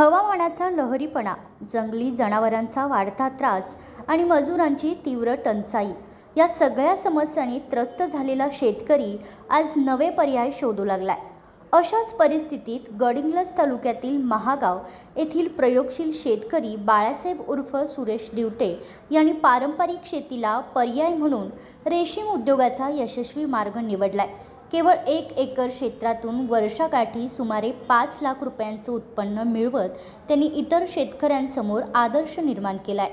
हवामानाचा लहरीपणा, जंगली जनावरांचा वाढता त्रास आणि मजुरांची तीव्र टंचाई या सगळ्या समस्यांनी त्रस्त झालेला शेतकरी आज नवे पर्याय शोधू लागलाय। अशाच परिस्थितीत गडिंग्लज तालुक्यातील महागाव येथील प्रयोगशील शेतकरी बाळासाहेब उर्फ सुरेश दिवटे यांनी पारंपरिक शेतीला पर्याय म्हणून रेशीम उद्योगाचा यशस्वी मार्ग निवडलाय। केवळ 1 एकर क्षेत्रातून वर्षाकाठी सुमारे 5 लाख रुपयांचे उत्पन्न मिळवत त्यांनी इतर शेतकऱ्यांसमोर आदर्श निर्माण केलाय।